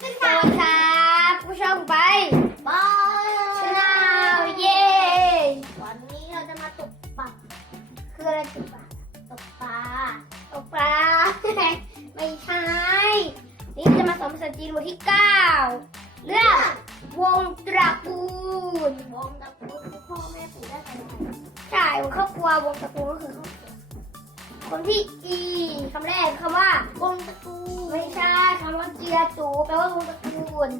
สวัสดีครับผู้ชมไปบอชาแนลเย้วันนี้เราจะมาตกปลาคืออะไรติดปากตกปลาตกปลาไม่ใช่นี่จะมาสอนภาษาจีนบทที่9เรื่องวงตระกูลวงตะปูคือพ่อแม่ปู่ได้ไปไหนใช่วงครอบครัววงตระกูลก็คือครอบครัว คนที่อีคำแรกคำว่าวงตะปูไม่ใช่คำว่าเจียจูแปลว่าวงตระกูล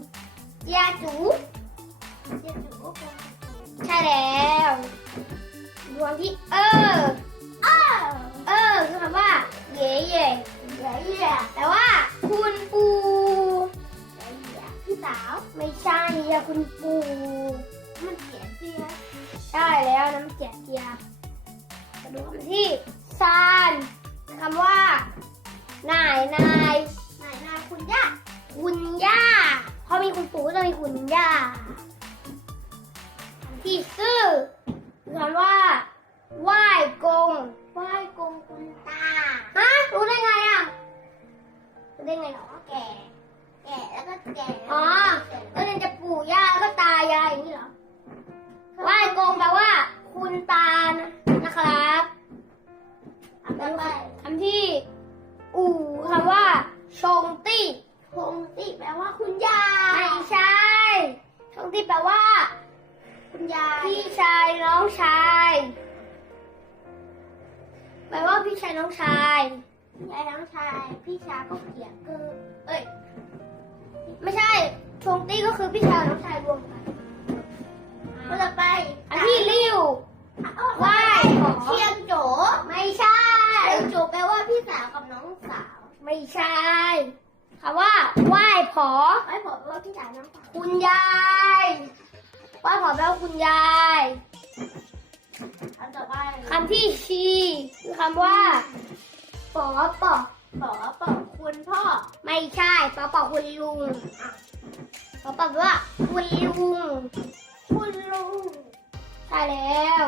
เจียจูเจ็ดจุดก็วงตะปูใช่แล้วดวงที่เออเอ้าวเออคือคำว่าเย่เย่เหลือเย่แต่ว่าคุณปูเหลือเย่พี่สาวไม่ใช่อะคุณปูมันเขียนชื่อไหมใช่แล้วน้ำเจียเจียมาดูคำที่ ซานคำว่า นายนายนายนาคุณย่าคุณย่าพอมีคุณปู่ก็จะมีคุณย่าคำที่ซื่อคือคำว่าไหว้กงไหว้กงคุณตาฮะรู้ได้ไงอะรู้ได้ไงเหรอแก่แก่แล้วก็แก่อ๋อก็เลยจะปู่ย่าแล้วก็ตายายอย่างนี้เหรอไหว้กงแปลว่า พี่ชายน้องชายยายน้องชาย พี่ชายก็เขียนคือ เอ้ย ไม่ใช่ชงตี้ก็คือพี่ชายน้องชายรวมกันก็จะไปอันที่ริ้วไหว้เชียงโจไม่ใช่เชียงโจแปลว่าพี่สาวกับน้องสาว ไม่ใช่คำว่าไหว้ผอไอ้ผมแปลว่าพี่สาวน้องสาวคุณยายไหว้ผอแปลว่าคุณยาย อันต่อไปคำที่ชีคือคำว่า ปอปอปอบอคุณพ่อ ไม่ใช่ปอปอคุณลุงปอปอแปลว่า คุณลุง คุณลุงใช่แล้ว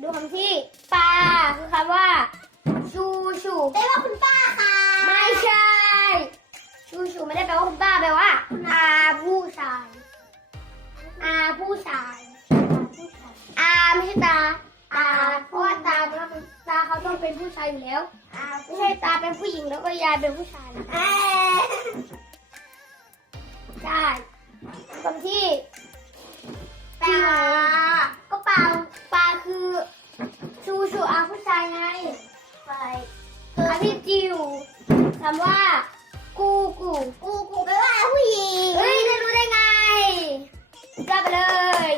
ดูคำที่ปลาคือคำว่า ชูชูแปลว่าคุณป้าค่ะ เป็นผู้ชายอยู่แล้วอาไม่ใช่ตาเป็นผู้หญิงแล้วก็ยายเป็นผู้ชายนะใช่คำที่ปลาก็ปลาปลาคือชูชูอาผู้ชายไงไปคำที่จิวคำว่า กูกูกูกูแปลว่าผู้หญิงเฮ้ยจะรู้ได้ไงกลับไปเลย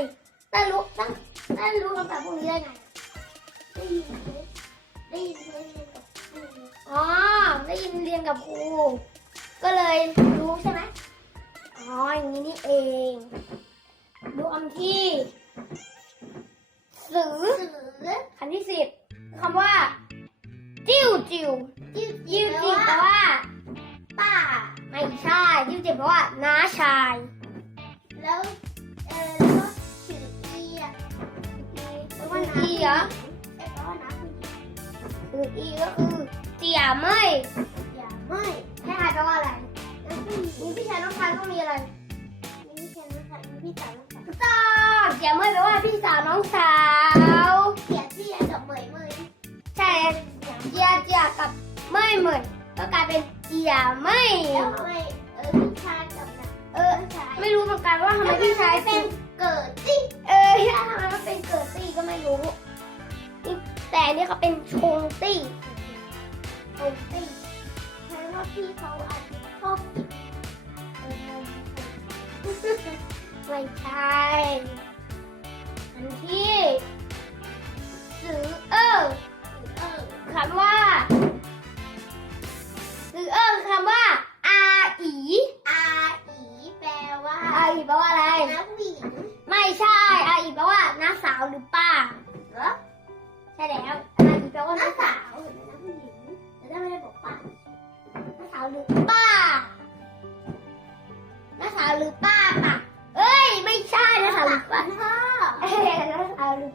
ต้ารู้ตั้งต้ารู้คำตอบพวกนี้ได้ไง ได้ยินไหมได้ยินกับครูอ๋อได้ยินเรียนกับครู ก็เลยรู้ใช่ไหมอ๋ออย่างนี้นี่เอง ดูคำที่สื่อคำที่สิบคำว่า จิ้วจิวจิ้วจิ้วจิวแปลว่าว่าป้าไม่ใช่จิ้วจิวแปลว่าน้าชาย แล้วเออแล้วก็ถืออีอะแปลว่าน้าอีเหรอ คืออีก็คือเจียไม่อย่าไม่ให้ทายแปลว่าอะไรน้าผู้หญิงมีพี่ชายน้องชายก็มีอะไรนี่เขียนน้องสาวพี่สาวน้องสาวถูกต้องเจียไม่แปลว่าพี่สาวน้องสาวเขียนที่ไอ้ดอกเหมยเหมยใช่เจียเจียกับไม่เหมือนก็กลายเป็นเจียไม่แล้วทำไมเออพี่ชายกับน้าเออน้องชายไม่รู้เหมือนกันว่าทำไมพี่ชายเป็เป็นนเกิดที่เออทำไมมันเป็นเกิดตี้ก็ไม่รู้นี่ แต่อันนี่เขาเป็นชงตี้โอ้ยแปลว่าพี่เขาอาจจะชอบกินเออไม่ใช่อันที่สือเออเออคำว่าสือเออคำว่าอาอีอาอีแปลว่าอาอีแปลว่าอะไรน้าผู้หญิงไม่ใช่อาอีแปลว่าน้าสาวหรือป้า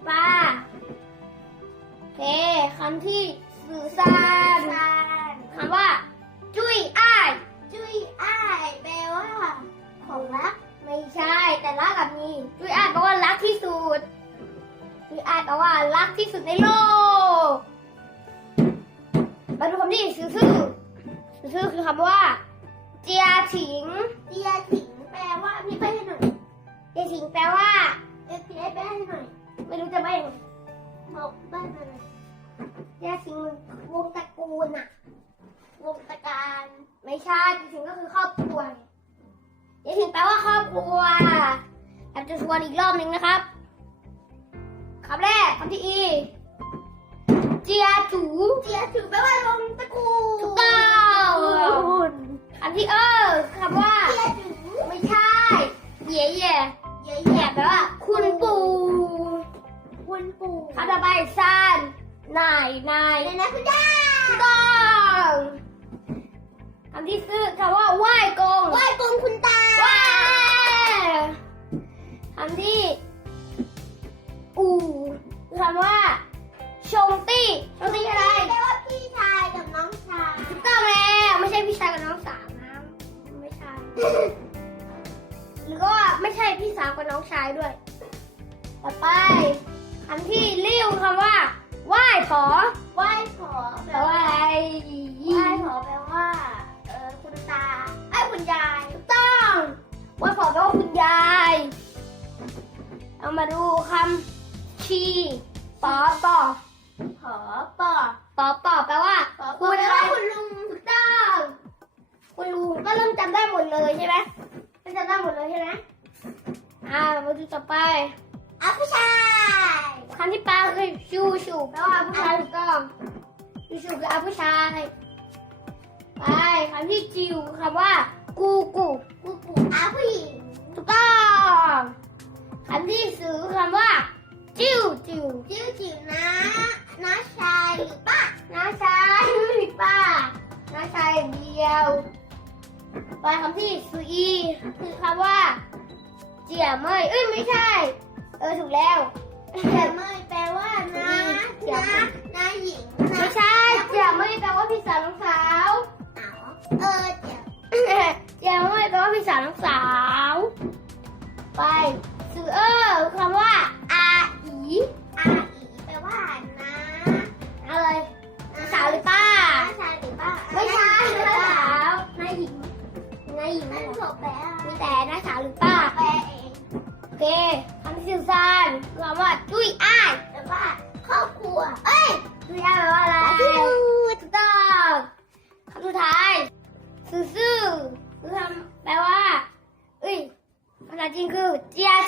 ปลาเคคำที่สื่อสารคำว่า จุ้ยอ้าย จุ้ยอ้ายแปลว่า ของรัก ไม่ใช่ แต่รักแบบนี้ จุ้ยอ้ายแปลว่ารักที่สุด จุ้ยอ้ายแปลว่ารักที่สุดในโลกมาดูคำที่สื่อสื่อสื่อคือคำว่า เจียถิง เจียถิงแปลว่าพี่ไปให้หน่อยเจียถิงแปลว่าเจียถิงแปลว่าหน่อย ไม่รู้จะไม่บอกบ้านมาหน่อยเจียถิงวงตระกูลอะวงตะการไม่ใช่เจียถิงก็คือครอบครัวไงเจียถิงแปลว่าครอบครัวแอมจะชวนอีกรอบหนึ่งนะครับคำแรกคำที่อีเจียจูเจียถิงแปลว่าวงตระกูลถูกต้องคำที่เอ คำที่ซื้อคำว่าไหว้กงไหว้กงคุณตาไหว้คำที่ อูคือคำว่า ชงตี้ชงตี้อะไรแปลว่าพี่ชายกับน้องชายถูกต้องแล้วไม่ใช่พี่ชายกับน้องสาวนะไม่ใช่หรือก็ไม่ใช่พี่สาวกับน้องชายด้วย ต่อไปคำที่เรียวคำว่าไหว้ขอไหว้ขอแปแปลลว่าว่าอะไร ดูคำชีปอปอขอปอปอปอแปลว่าขอปคุณแปลว่าคุณลุงถูกต้องคุณลุงก็เริ่มจำได้หมดเลยใช่ไหมเริ่มจำได้หมดเลยใช่ไหมอ่ามาดูต่อไปอะผู้ชายคำที่แปลคือชูชูแปลว่าผู้ชายถูกต้องชูชูคืออาผู้ชายไปคำที่จิวคำว่ากูกูกูกู ที่ซื้อคำว่า จิวจิวจิ๋วจิ๋วนะน้าชายหรือป้าน้าชายไม่มีป้าน้าชายอย่างเดียวไปคำที่ซื้ออีคือคำว่า เจียเมยเอ้ยไม่ใช่ เออถูกแล้วแต่ไม่แปลว่าน้าน้าน้าหญิงนะไม่ใช่ เจียเมยแปลว่าพี่สาวน้องสาวเอ๋เออเจี๋ยวเจียเมยแปลว่าพี่สาวน้องสาว ไป ซื้อเออคำว่าอาอีอาอีแปลว่าน้าอะไรน้าสาวหรือป้าน้าชายหรือป้าไม่ใช่น้าน้าสาสาววน้าหญิงน้าหญิงนั่นบอกแปลมีแต่น้าสาวหรือป้าแปลเองโอเค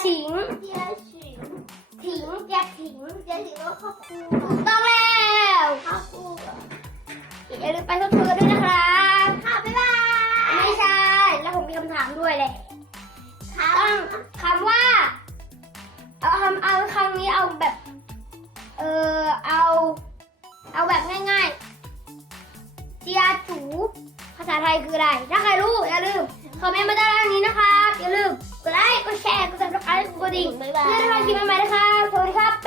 เจียฉิงเจียฉิงถิงเจียถิงเจียฉิงก็ครอบครัวถูกต้องแล้วครอบครัวอย่าลืมไปทบทวนด้วยนะครับค่ะบ๊ายบายไม่ใช่ แล้วผมมีคำถามด้วยเลยค่ะต้องคำว่า เอาคำเอาคำนี้เอาแบบ เออเอา เอาแบบง่ายๆเจียจูภาษาไทยคืออะไร ถ้าใครรู้อย่าลืมคอมเมนต์มาด้านล่างนี้นะครับ อย่าลืมกดไลค์ กดแชร์ กดซับส ไครต์กดกระดิ่งบ๊ายบายเพื่อได้ไม่พลาดคลิปใหม่ๆนะครับสวัสดีครับบ๊ายบาย